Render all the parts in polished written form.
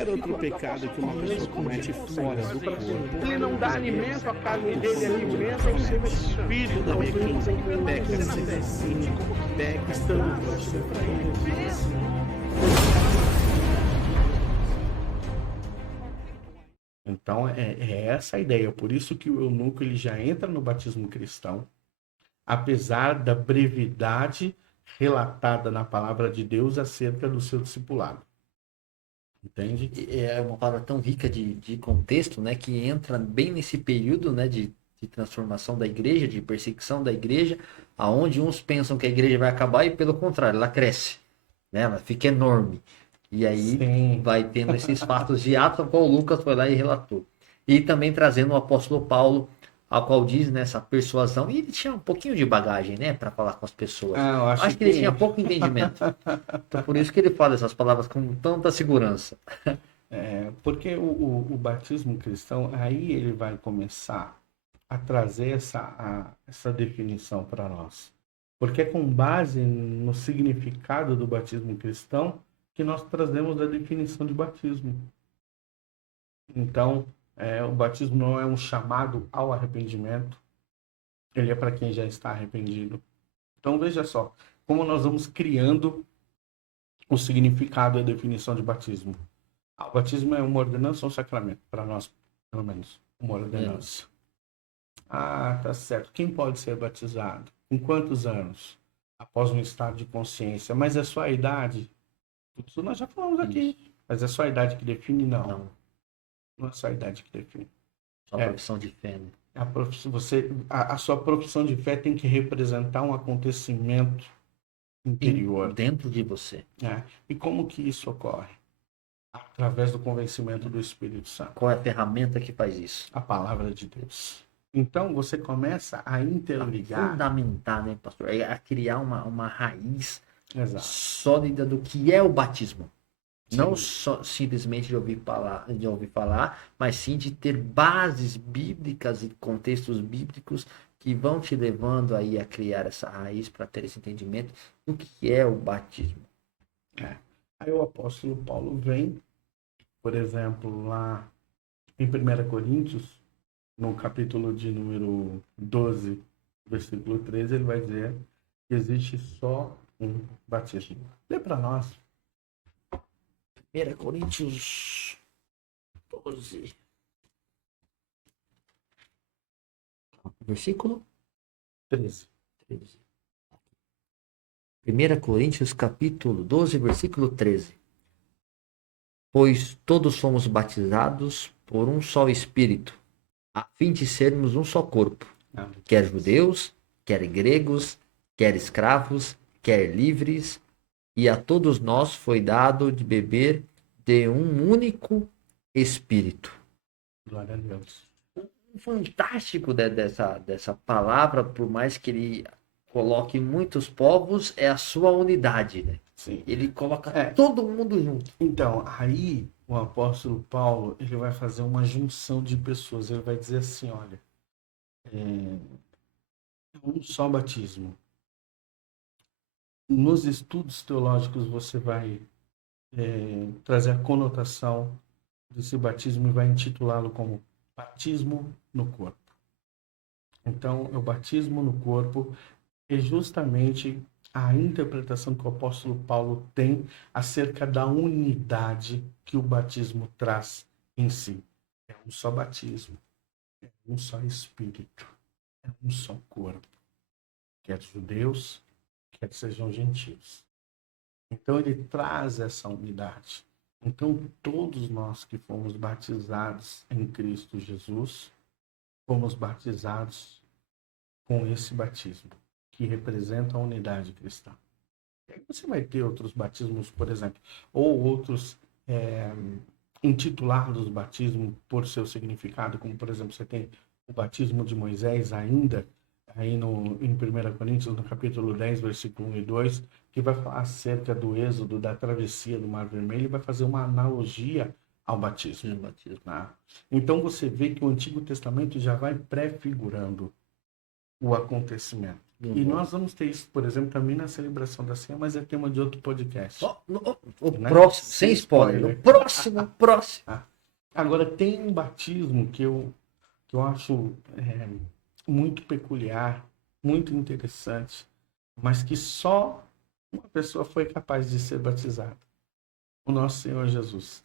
qualquer outro pecado que uma pessoa comete fora do corpo. Ele não dá alimento à carne dele, alimenta o seu espírito. Toda vez que peca assim, peca estando próximo para ele. Então, é essa a ideia. Por isso que o eunuco ele já entra no batismo cristão, apesar da brevidade relatada na palavra de Deus acerca do seu discipulado. Entende? É uma palavra tão rica de contexto, né, que entra bem nesse período, né, de transformação da igreja, de perseguição da igreja, aonde uns pensam que a igreja vai acabar e, pelo contrário, ela cresce, né, ela fica enorme. E aí Sim. vai tendo esses fatos de Atos, ao qual Lucas foi lá e relatou. E também trazendo o apóstolo Paulo, ao qual diz nessa persuasão, e ele tinha um pouquinho de bagagem, né, para falar com as pessoas. Eu acho que ele tinha pouco entendimento. Então por isso que ele fala essas palavras com tanta segurança. Porque o batismo cristão, aí ele vai começar a trazer essa definição para nós. Porque é com base no significado do batismo cristão que nós trazemos a definição de batismo. Então, o batismo não é um chamado ao arrependimento, ele é para quem já está arrependido. Então, veja só, como nós vamos criando o significado e a definição de batismo. O batismo é uma ordenança ou um sacramento? Para nós, pelo menos, uma ordenança. Tá certo. Quem pode ser batizado? Com quantos anos? Após um estado de consciência. Mas é só a idade? Isso nós já falamos aqui. Isso. Mas é só a idade que define? Não. Não é só a idade que define. Só a profissão de fé, né? A sua profissão de fé tem que representar um acontecimento interior. Dentro de você. E como que isso ocorre? Através do convencimento do Espírito Santo. Qual é a ferramenta que faz isso? A palavra de Deus. Então, você começa a interligar... A fundamentar, né, pastor? A criar uma raiz sólida do que é o batismo. Sim. Não só simplesmente de ouvir falar, mas sim de ter bases bíblicas e contextos bíblicos que vão te levando aí a criar essa raiz para ter esse entendimento do que é o batismo. Aí o apóstolo Paulo vem, por exemplo, lá em 1 Coríntios, no capítulo de número 12, versículo 13, ele vai dizer que existe só um batismo. Lê para nós. 1 Coríntios 12. Versículo 13. 1 Coríntios capítulo 12, versículo 13. Pois todos fomos batizados por um só Espírito, a fim de sermos um só corpo, quer judeus, quer gregos, quer escravos, quer livres, e a todos nós foi dado de beber de um único Espírito. Glória a Deus. O fantástico dessa palavra, por mais que ele coloque muitos povos, é a sua unidade, né? Sim. Ele coloca todo mundo junto. Então, aí o apóstolo Paulo, ele vai fazer uma junção de pessoas. Ele vai dizer assim, olha, um só batismo. Nos estudos teológicos você vai trazer a conotação desse batismo e vai intitulá-lo como batismo no corpo. Então, o batismo no corpo é justamente a interpretação que o apóstolo Paulo tem acerca da unidade que o batismo traz em si. É um só batismo, é um só Espírito, é um só corpo. Quer judeus, quer sejam gentios. Então ele traz essa unidade. Então todos nós que fomos batizados em Cristo Jesus, fomos batizados com esse batismo, que representa a unidade cristã. E aí você vai ter outros batismos, por exemplo, ou outros intitulados batismo por seu significado, como por exemplo você tem o batismo de Moisés ainda, aí em 1 Coríntios, no capítulo 10, versículo 1 e 2, que vai falar acerca do êxodo, da travessia do Mar Vermelho, e vai fazer uma analogia ao batismo. Então você vê que o Antigo Testamento já vai prefigurando o acontecimento. E nós vamos ter isso, por exemplo, também na celebração da ceia, mas é tema de outro podcast. O Né? próximo, Sem sem spoiler. spoiler. O próximo. Agora, tem um batismo que eu acho muito peculiar, muito interessante, mas que só uma pessoa foi capaz de ser batizada. O nosso Senhor Jesus.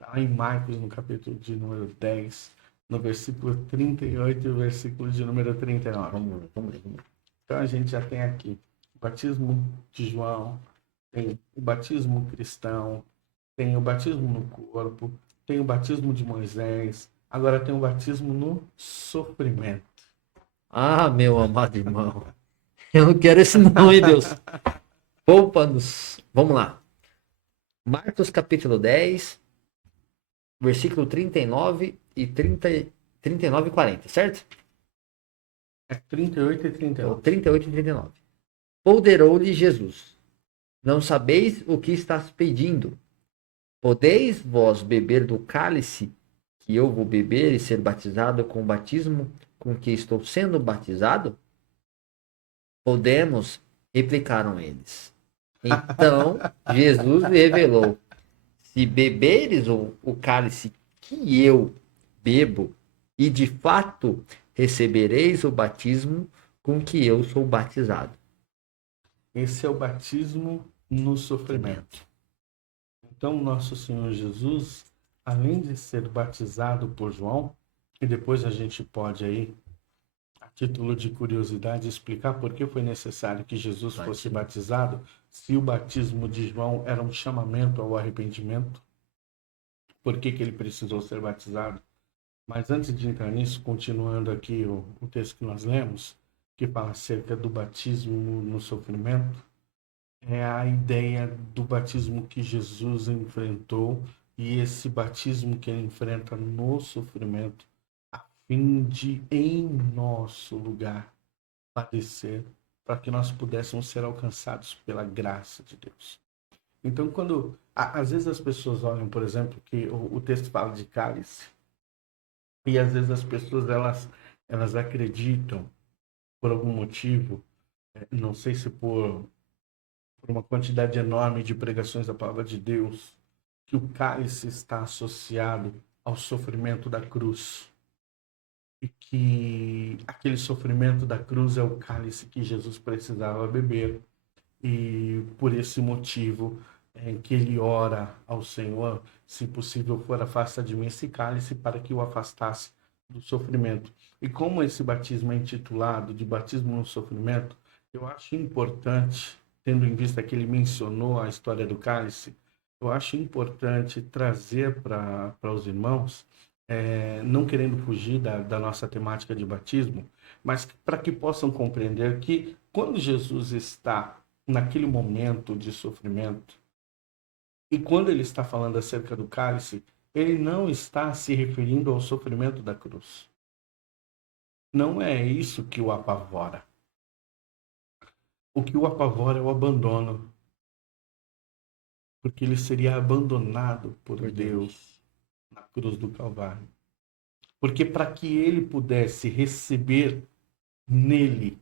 Está lá em Marcos, no capítulo de número 10, no versículo 38 e o versículo de número 39. Vamos ler. Então a gente já tem aqui o batismo de João, tem o batismo cristão, tem o batismo no corpo, tem o batismo de Moisés, agora tem o batismo no sofrimento. Ah, meu amado irmão. Eu não quero esse não, hein, Deus. Poupa-nos. Vamos lá. Marcos capítulo 10, versículo 39 e 39 e 40, certo? É 38 e Então, 39. 38 e 39. Ponderou-lhe Jesus: não sabeis o que estás pedindo? Podeis vós beber do cálice que eu vou beber e ser batizado com o batismo com que estou sendo batizado? Podemos, replicaram eles. Então Jesus revelou: se beberes o cálice que eu bebo, e de fato recebereis o batismo com que eu sou batizado. Esse é o batismo no sofrimento. Então, nosso Senhor Jesus, além de ser batizado por João, e depois a gente pode aí, a título de curiosidade, explicar por que foi necessário que Jesus fosse batizado, se o batismo de João era um chamamento ao arrependimento, por que ele precisou ser batizado? Mas antes de entrar nisso, continuando aqui o texto que nós lemos, que fala acerca do batismo no sofrimento, é a ideia do batismo que Jesus enfrentou e esse batismo que ele enfrenta no sofrimento, a fim de, em nosso lugar, padecer, para que nós pudéssemos ser alcançados pela graça de Deus. Então, às vezes as pessoas olham, por exemplo, que o texto fala de cálice, e às vezes as pessoas elas acreditam, por algum motivo, não sei se por uma quantidade enorme de pregações da palavra de Deus, que o cálice está associado ao sofrimento da cruz. E que aquele sofrimento da cruz é o cálice que Jesus precisava beber. E por esse motivo que ele ora ao Senhor, se possível for, afasta de mim esse cálice, para que o afastasse do sofrimento. E como esse batismo é intitulado de batismo no sofrimento, eu acho importante, tendo em vista que ele mencionou a história do cálice, eu acho importante trazer para os irmãos, não querendo fugir da nossa temática de batismo, mas para que possam compreender que quando Jesus está naquele momento de sofrimento, e quando ele está falando acerca do cálice, ele não está se referindo ao sofrimento da cruz. Não é isso que o apavora. O que o apavora é o abandono. Porque ele seria abandonado por Deus na cruz do Calvário. Porque para que ele pudesse receber nele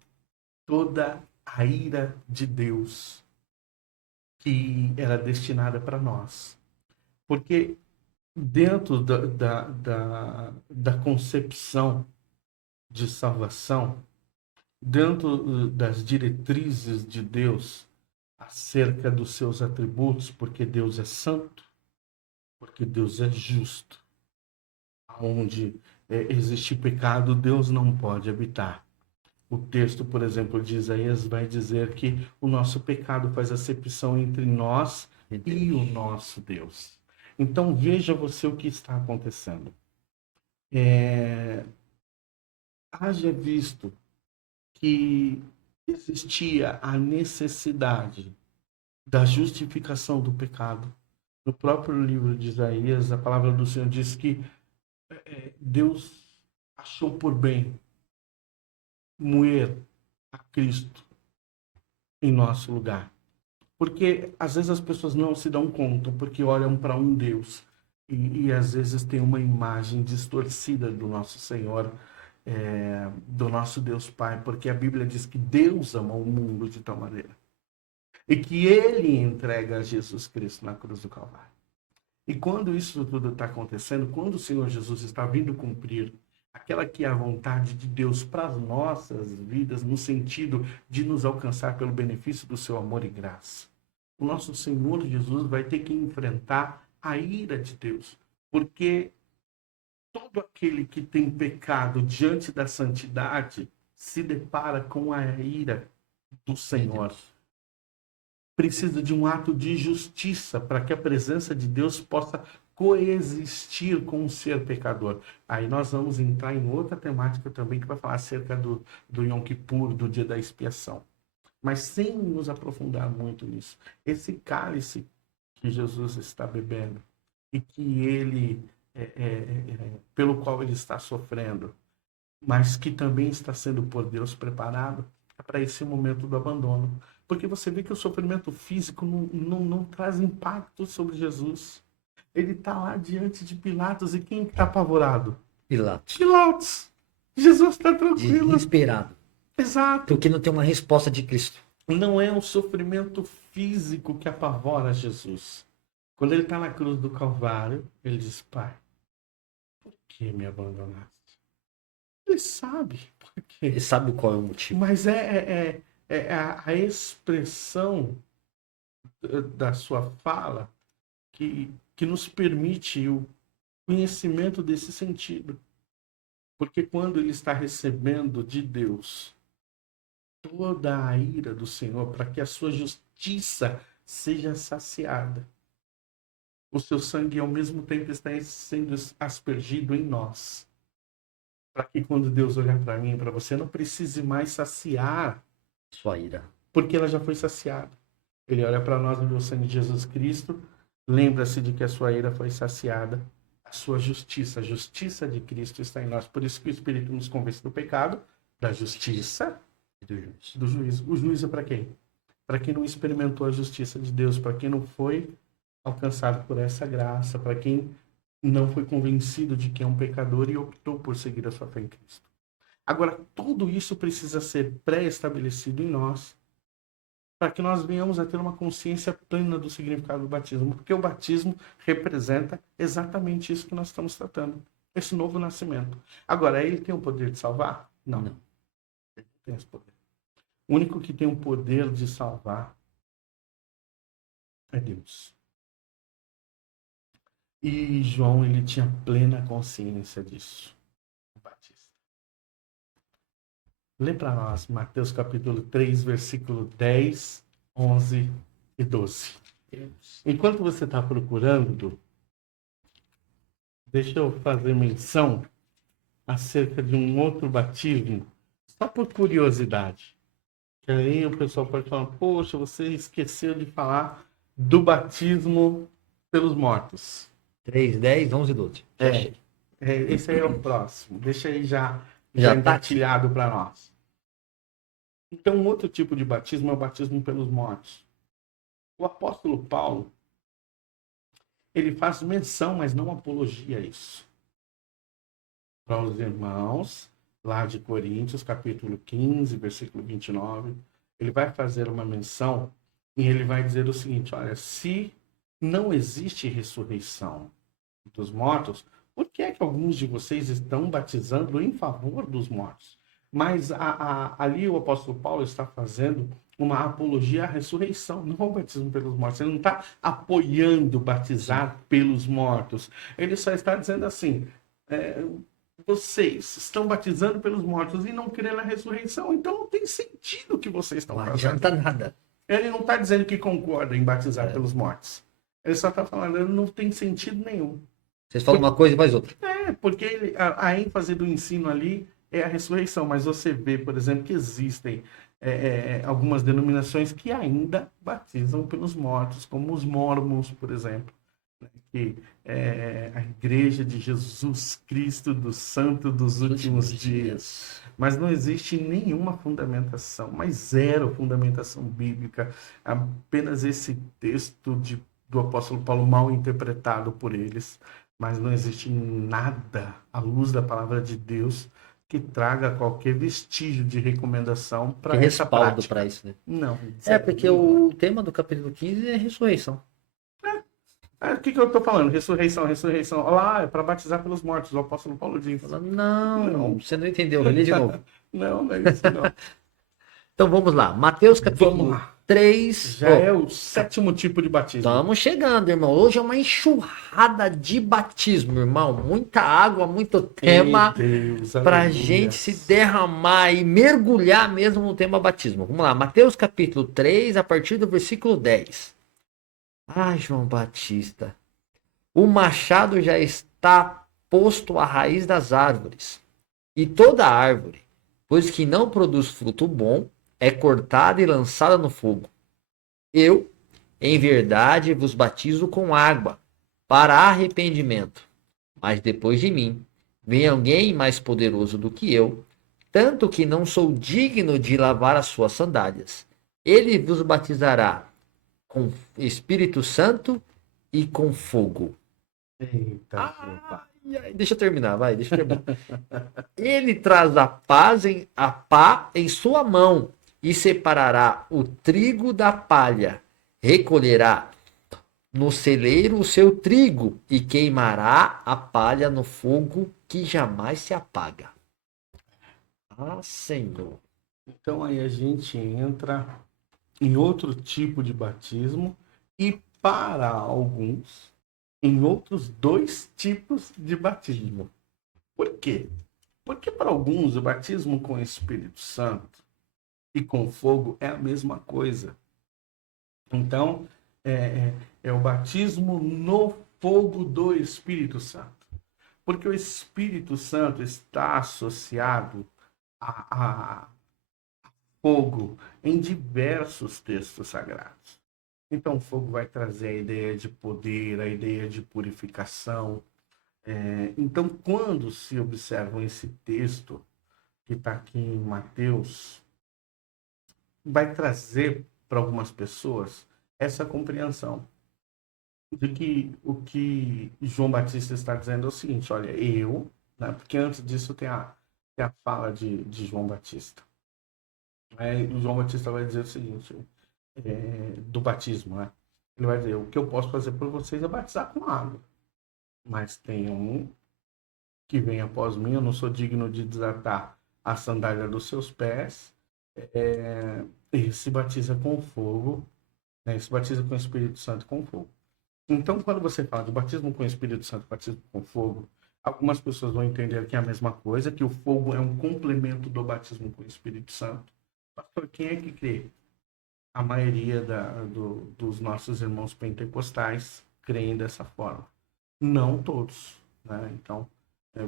toda a ira de Deus que era destinada para nós. Porque dentro da concepção de salvação, dentro das diretrizes de Deus acerca dos seus atributos, porque Deus é santo, porque Deus é justo, onde existe pecado, Deus não pode habitar. O texto, por exemplo, de Isaías vai dizer que o nosso pecado faz acepção entre nós e o nosso Deus. Então veja você o que está acontecendo. Haja visto que existia a necessidade da justificação do pecado. No próprio livro de Isaías, a palavra do Senhor diz que Deus achou por bem moer a Cristo em nosso lugar. Porque às vezes as pessoas não se dão conta, porque olham para um Deus e às vezes tem uma imagem distorcida do nosso Senhor, do nosso Deus Pai, porque a Bíblia diz que Deus ama o mundo de tal maneira e que Ele entrega Jesus Cristo na cruz do Calvário. E quando isso tudo está acontecendo, quando o Senhor Jesus está vindo cumprir aquela que é a vontade de Deus para as nossas vidas, no sentido de nos alcançar pelo benefício do seu amor e graça, o nosso Senhor Jesus vai ter que enfrentar a ira de Deus, porque todo aquele que tem pecado diante da santidade se depara com a ira do Senhor. Precisa de um ato de justiça para que a presença de Deus possa coexistir com o ser pecador. Aí nós vamos entrar em outra temática também que vai falar acerca do Yom Kippur, do dia da expiação. Mas sem nos aprofundar muito nisso. Esse cálice que Jesus está bebendo e que ele, pelo qual ele está sofrendo, mas que também está sendo por Deus preparado, é para esse momento do abandono. Porque você vê que o sofrimento físico não traz impacto sobre Jesus. Ele está lá diante de Pilatos. E quem está apavorado? Pilatos. Pilatos. Jesus está tranquilo. Desesperado. Exato. Porque não tem uma resposta de Cristo. Não é o sofrimento físico que apavora Jesus. Quando ele está na cruz do Calvário, ele diz: Pai, por que me abandonaste? Ele sabe por quê. Ele sabe qual é o motivo. Mas é a expressão da sua fala que nos permite o conhecimento desse sentido. Porque quando ele está recebendo de Deus toda a ira do Senhor para que a sua justiça seja saciada, o seu sangue ao mesmo tempo está sendo aspergido em nós. Para que quando Deus olhar para mim e para você, não precise mais saciar sua ira, porque ela já foi saciada. Ele olha para nós e vê o sangue de Jesus Cristo, lembra-se de que a sua ira foi saciada, a sua justiça, a justiça de Cristo está em nós. Por isso que o Espírito nos convence do pecado, da justiça e do juízo. O juízo é para quem? Para quem não experimentou a justiça de Deus, para quem não foi alcançado por essa graça, para quem não foi convencido de que é um pecador e optou por seguir a sua fé em Cristo. Agora, tudo isso precisa ser pré-estabelecido em nós para que nós venhamos a ter uma consciência plena do significado do batismo, porque o batismo representa exatamente isso que nós estamos tratando, esse novo nascimento. Agora, ele tem o poder de salvar? Não. Ele não tem esse poder. O único que tem o poder de salvar é Deus. E João, ele tinha plena consciência disso. O Batista. Lê para nós Mateus capítulo 3, versículo 10, 11 e 12. Enquanto você está procurando, deixa eu fazer menção acerca de um outro batismo, só por curiosidade. Que aí o pessoal pode falar: poxa, você esqueceu de falar do batismo pelos mortos. 3, 10, 11 e 12. Esse aí é o próximo. Deixa aí já tá engatilhado para nós. Então, um outro tipo de batismo é o batismo pelos mortos. O apóstolo Paulo, ele faz menção, mas não apologia a isso. Para os irmãos, lá de Coríntios, capítulo 15, versículo 29, ele vai fazer uma menção e ele vai dizer o seguinte: olha, se não existe ressurreição dos mortos, por que é que alguns de vocês estão batizando em favor dos mortos? Mas ali o apóstolo Paulo está fazendo uma apologia à ressurreição, não ao batismo pelos mortos. Ele não está apoiando batizar pelos mortos. Ele só está dizendo assim: vocês estão batizando pelos mortos e não crêem na ressurreição, então não tem sentido o que vocês estão fazendo. Não adianta nada. Ele não está dizendo que concorda em batizar pelos mortos. Ele só está falando, não tem sentido nenhum. Vocês falam uma coisa e faz outra. Porque a ênfase do ensino ali é a ressurreição, mas você vê, por exemplo, que existem algumas denominações que ainda batizam pelos mortos, como os mormons, por exemplo, né? Que é a Igreja de Jesus Cristo do Santo dos Últimos Dias. Mas não existe nenhuma fundamentação, mas zero fundamentação bíblica, apenas esse texto do apóstolo Paulo mal interpretado por eles, mas não existe nada à luz da palavra de Deus que traga qualquer vestígio de recomendação Que para essa respaldo prática. para isso, né? Não. Porque o tema do capítulo 15 é ressurreição. O que eu tô falando? Ressurreição. Olha lá, é para batizar pelos mortos. O apóstolo Paulo diz. Não, você não entendeu. Lê de novo. Não é isso não. Então vamos lá. Mateus Vamos capítulo lá. 3. Já é o 7º tipo de batismo. Estamos chegando, irmão. Hoje é uma enxurrada de batismo, irmão. Muita água, muito tema pra aleluia. gente se derramar e mergulhar mesmo no tema batismo. Vamos lá, Mateus capítulo 3, a partir do versículo 10. Ai, João Batista. O machado já está posto à raiz das árvores. E toda árvore, pois que não produz fruto bom, é cortada e lançada no fogo. Eu, em verdade, vos batizo com água, para arrependimento. Mas depois de mim, vem alguém mais poderoso do que eu, tanto que não sou digno de lavar as suas sandálias. Ele vos batizará com Espírito Santo e com fogo. Eita, Deixa eu terminar, vai, deixa eu terminar. Ele traz a pá em sua mão e separará o trigo da palha. Recolherá no celeiro o seu trigo e queimará a palha no fogo que jamais se apaga. Ah, Senhor. Então aí a gente entra em outro tipo de batismo e para alguns em outros 2 tipos de batismo. Por quê? Porque para alguns o batismo com o Espírito Santo e com fogo é a mesma coisa. Então, é o batismo no fogo do Espírito Santo. Porque o Espírito Santo está associado a fogo em diversos textos sagrados. Então, o fogo vai trazer a ideia de poder, a ideia de purificação. Então, quando se observa esse texto, que está aqui em Mateus, vai trazer para algumas pessoas essa compreensão de que o que João Batista está dizendo é o seguinte: olha, né, porque antes disso tem a fala de João Batista. O João Batista vai dizer o seguinte, do batismo, né? Ele vai dizer: o que eu posso fazer por vocês é batizar com água. Mas tem um que vem após mim, eu não sou digno de desatar a sandália dos seus pés. Ele se batiza com fogo, né? Ele se batiza com o Espírito Santo e com fogo. Então, quando você fala de batismo com o Espírito Santo, batismo com fogo, algumas pessoas vão entender que é a mesma coisa, que o fogo é um complemento do batismo com o Espírito Santo. Pastor, quem é que crê? A maioria dos nossos irmãos pentecostais creem dessa forma. Não todos, né? Então,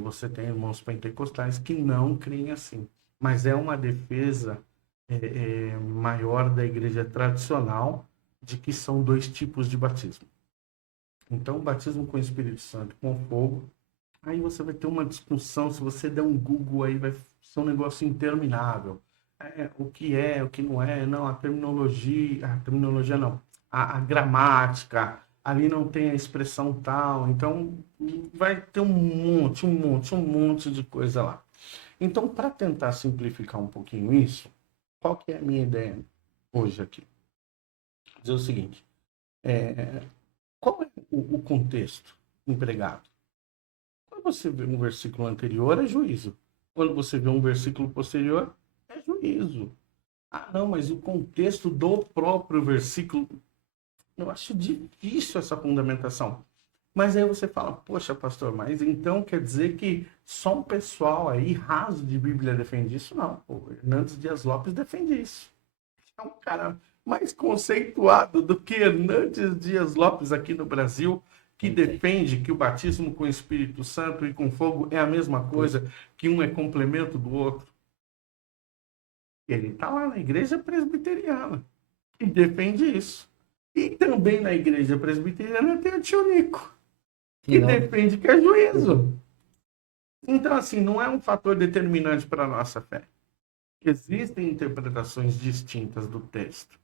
você tem irmãos pentecostais que não creem assim. Mas é uma defesa maior da igreja tradicional de que são 2 tipos de batismo. Então, o batismo com o Espírito Santo com fogo, aí você vai ter uma discussão, se você der um Google aí, vai ser um negócio interminável. O que é, o que não é, não, a terminologia não, a gramática, ali não tem a expressão tal, então vai ter um monte de coisa lá. Então, para tentar simplificar um pouquinho isso, qual que é a minha ideia hoje aqui? Dizer o seguinte, qual é o contexto empregado? Quando você vê um versículo anterior, é juízo. Quando você vê um versículo posterior, é juízo. Ah, não, mas o contexto do próprio versículo, eu acho difícil essa fundamentação. Mas aí você fala, poxa, pastor, mas então quer dizer que só um pessoal aí raso de Bíblia defende isso? Não, o Hernandes Dias Lopes defende isso. É um cara mais conceituado do que Hernandes Dias Lopes aqui no Brasil, que defende que o batismo com o Espírito Santo e com fogo é a mesma coisa, que um é complemento do outro. Ele está lá na igreja presbiteriana e defende isso. E também na igreja presbiteriana tem o tio Nico, que defende que é juízo. Então, assim, não é um fator determinante para a nossa fé. Existem interpretações distintas do texto.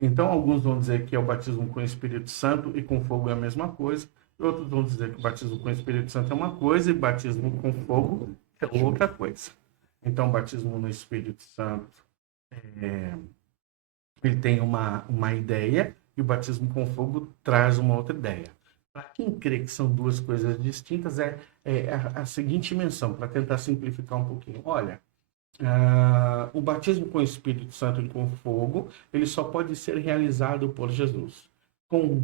Então, alguns vão dizer que é o batismo com o Espírito Santo e com fogo é a mesma coisa. E outros vão dizer que o batismo com o Espírito Santo é uma coisa e batismo com fogo é outra coisa. Então, o batismo no Espírito Santo, ele tem uma ideia, e o batismo com fogo traz uma outra ideia. Para quem crê que são duas coisas distintas, é a seguinte menção, para tentar simplificar um pouquinho. Olha, o batismo com o Espírito Santo e com fogo, ele só pode ser realizado por Jesus. Com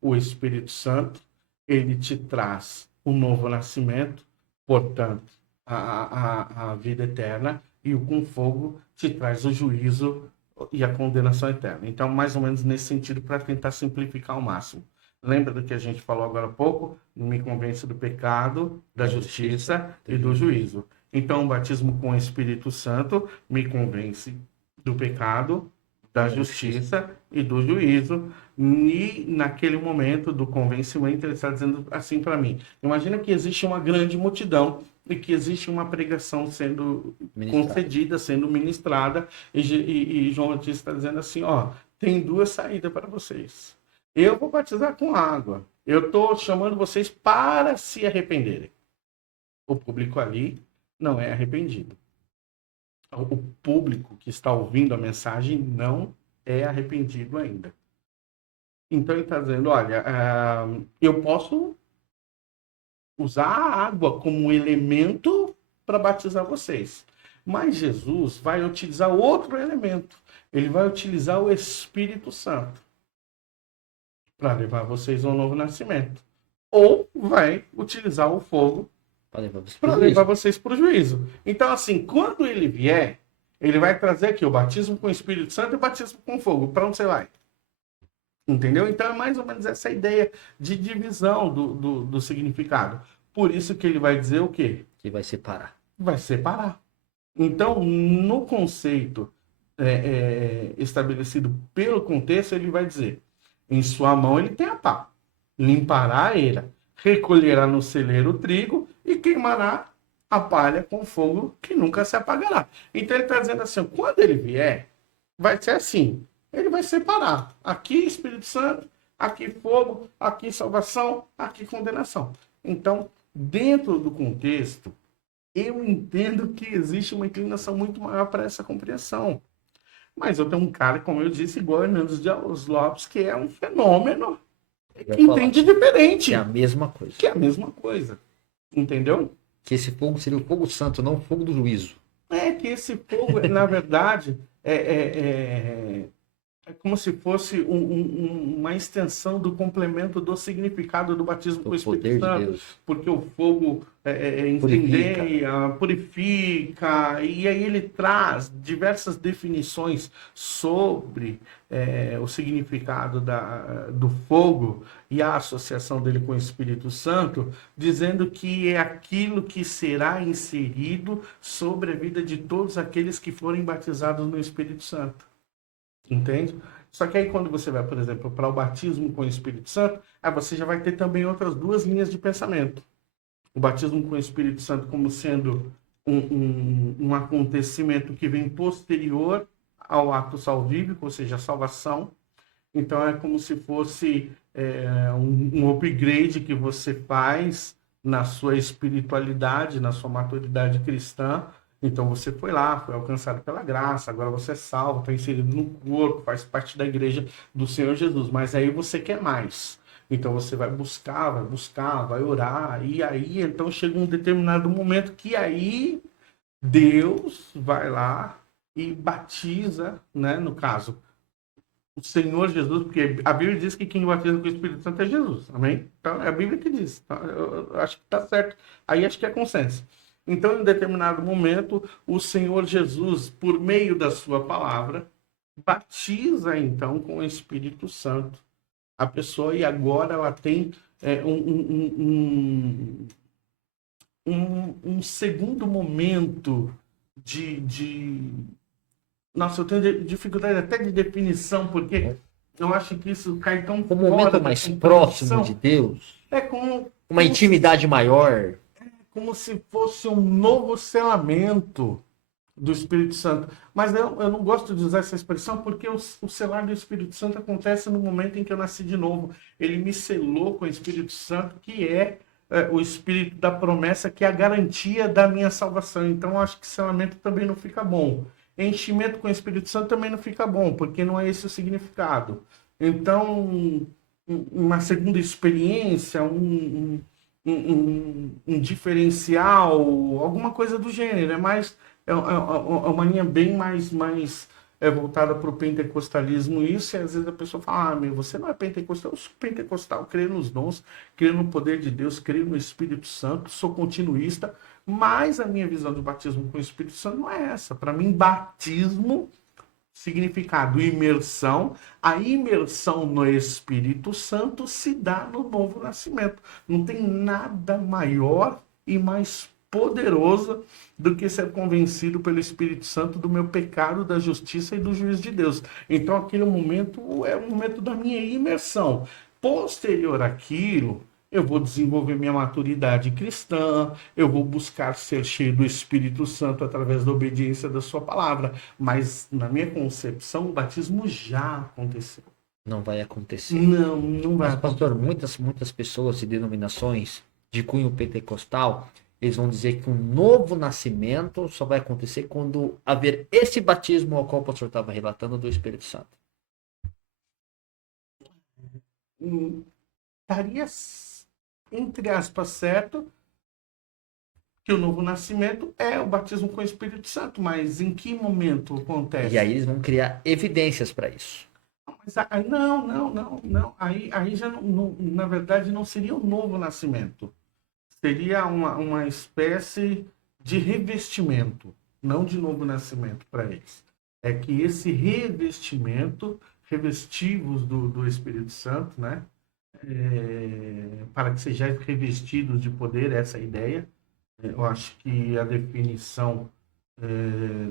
o Espírito Santo, ele te traz um novo nascimento, portanto, a vida eterna, e o com fogo te traz o juízo e a condenação eterna. Então, mais ou menos nesse sentido, para tentar simplificar ao máximo. Lembra do que a gente falou agora há pouco? Me convence do pecado, da justiça e do juízo. Então, o batismo com o Espírito Santo me convence do pecado, da justiça e do juízo. E naquele momento do convencimento, ele está dizendo assim para mim. Imagina que existe uma grande multidão e que existe uma pregação sendo concedida, sendo ministrada, e João Batista está dizendo assim, ó, tem duas saídas para vocês. Eu vou batizar com água. Eu estou chamando vocês para se arrependerem. O público ali não é arrependido. O público que está ouvindo a mensagem não é arrependido ainda. Então ele está dizendo, olha, eu posso usar a água como elemento para batizar vocês. Mas Jesus vai utilizar outro elemento. Ele vai utilizar o Espírito Santo para levar vocês ao novo nascimento. Ou vai utilizar o fogo para levar vocês para o juízo. Então, assim, quando ele vier, ele vai trazer aqui o batismo com o Espírito Santo e o batismo com fogo. Para onde você vai? Entendeu? Então, é mais ou menos essa ideia de divisão do significado. Por isso que ele vai dizer o quê? Que vai separar. Vai separar. Então, no conceito estabelecido pelo contexto, ele vai dizer, em sua mão ele tem a pá, limpará a eira, recolherá no celeiro o trigo e queimará a palha com fogo que nunca se apagará. Então ele está dizendo assim, quando ele vier, vai ser assim, ele vai separar, aqui Espírito Santo, aqui fogo, aqui salvação, aqui condenação. Então, dentro do contexto, eu entendo que existe uma inclinação muito maior para essa compreensão. Mas eu tenho um cara, como eu disse, igual Hernandes Dias Lopes, que é um fenômeno que entende diferente. Que é a mesma coisa. Que é a mesma coisa. Entendeu? Que esse fogo seria o fogo santo, não o fogo do juízo. Que esse fogo, na verdade, é como se fosse uma extensão do complemento do significado do batismo com o Espírito Santo. Porque o fogo incendeia, purifica, e aí ele traz diversas definições sobre o significado do fogo e a associação dele com o Espírito Santo, dizendo que é aquilo que será inserido sobre a vida de todos aqueles que forem batizados no Espírito Santo. Entende? Só que aí quando você vai, por exemplo, para o batismo com o Espírito Santo, aí você já vai ter também outras duas linhas de pensamento. O batismo com o Espírito Santo como sendo um acontecimento que vem posterior ao ato salvífico, ou seja, a salvação. Então é como se fosse um upgrade que você faz na sua espiritualidade, na sua maturidade cristã. Então você foi lá, foi alcançado pela graça, agora você é salvo, está inserido no corpo, faz parte da igreja do Senhor Jesus. Mas aí você quer mais. Então você vai buscar, vai orar. E aí então chega um determinado momento que aí Deus vai lá e batiza, né? No caso, o Senhor Jesus, porque a Bíblia diz que quem batiza com o Espírito Santo é Jesus. Amém? Então é a Bíblia que diz. Então, eu acho que está certo. Aí acho que é consenso. Então, em determinado momento, o Senhor Jesus, por meio da sua palavra, batiza, então, com o Espírito Santo a pessoa, e agora ela tem um segundo momento Nossa, eu tenho dificuldade até de definição, porque eu acho que isso cai tão fora. Um momento mais próximo de Deus. Uma intimidade maior. Como se fosse um novo selamento do Espírito Santo. Mas eu não gosto de usar essa expressão porque o selar do Espírito Santo acontece no momento em que eu nasci de novo. Ele me selou com o Espírito Santo, que é o Espírito da promessa, que é a garantia da minha salvação. Então, eu acho que selamento também não fica bom. Enchimento com o Espírito Santo também não fica bom, porque não é esse o significado. Então, uma segunda experiência, um diferencial, alguma coisa do gênero. É uma linha bem mais voltada para o pentecostalismo, isso, e às vezes a pessoa fala, você não é pentecostal, eu sou pentecostal, creio nos dons, creio no poder de Deus, creio no Espírito Santo, sou continuista, mas a minha visão de batismo com o Espírito Santo não é essa. Para mim, batismo, significado imersão, a imersão no Espírito Santo se dá no novo nascimento. Não tem nada maior e mais poderoso do que ser convencido pelo Espírito Santo do meu pecado, da justiça e do juízo de Deus. Então, aquele momento é o momento da minha imersão. Posterior àquilo, eu vou desenvolver minha maturidade cristã, eu vou buscar ser cheio do Espírito Santo através da obediência da sua palavra. Mas, na minha concepção, o batismo já aconteceu. Não vai acontecer. Não vai Mas, pastor, acontecer. muitas pessoas e denominações de cunho pentecostal, eles vão dizer que um novo nascimento só vai acontecer quando haver esse batismo ao qual o pastor estava relatando do Espírito Santo. Estaria, entre aspas, certo que o novo nascimento é o batismo com o Espírito Santo, mas em que momento acontece? E aí eles vão criar evidências para isso. Mas não. Aí já na verdade não seria um novo nascimento. Seria uma espécie de revestimento, não de novo nascimento para eles. É que esse revestimento, revestivos do Espírito Santo, né? Para que sejais revestidos de poder, essa é a ideia. Eu acho que a definição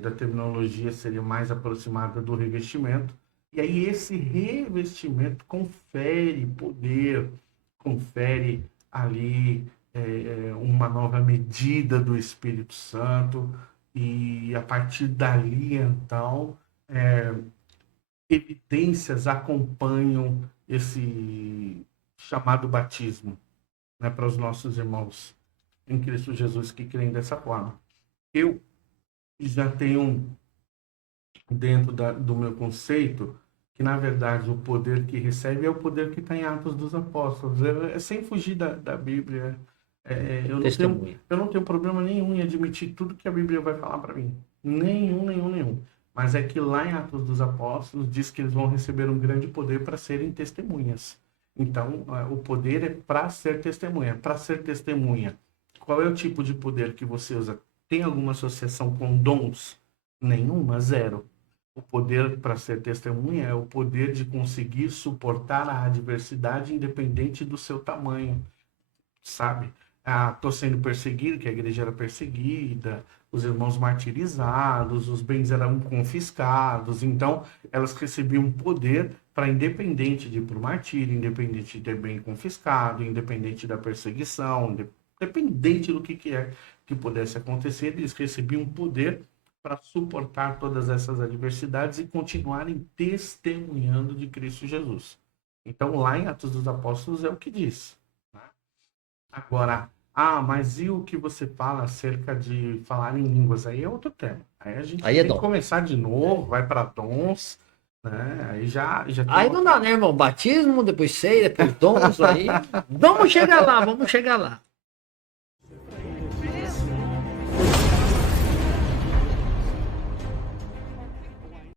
da terminologia seria mais aproximada do revestimento. E aí esse revestimento confere poder, confere ali uma nova medida do Espírito Santo, e a partir dali, então, evidências acompanham esse chamado batismo, né, para os nossos irmãos em Cristo Jesus que creem dessa forma. Eu já tenho dentro do meu conceito que, na verdade, o poder que recebe é o poder que está em Atos dos Apóstolos. Sem fugir da Bíblia. Eu não tenho problema nenhum em admitir tudo que a Bíblia vai falar para mim. Nenhum. Mas é que lá em Atos dos Apóstolos diz que eles vão receber um grande poder para serem testemunhas. Então, o poder é para ser testemunha. Para ser testemunha, qual é o tipo de poder que você usa? Tem alguma associação com dons? Nenhuma, zero. O poder para ser testemunha é o poder de conseguir suportar a adversidade independente do seu tamanho, sabe? Estou sendo perseguido, que a igreja era perseguida, os irmãos martirizados, os bens eram confiscados, então elas recebiam poder para, independente de ir para o martírio, independente de ter bem confiscado, independente da perseguição, independente do que é que pudesse acontecer, eles recebiam poder para suportar todas essas adversidades e continuarem testemunhando de Cristo Jesus. Então, lá em Atos dos Apóstolos é o que diz. Né? Agora, mas e o que você fala acerca de falar em línguas? Aí é outro tema. Aí a gente tem que começar de novo, vai para dons, né? Aí já aí não dá, né, irmão? Batismo, depois ceia, depois dons, aí... Vamos chegar lá.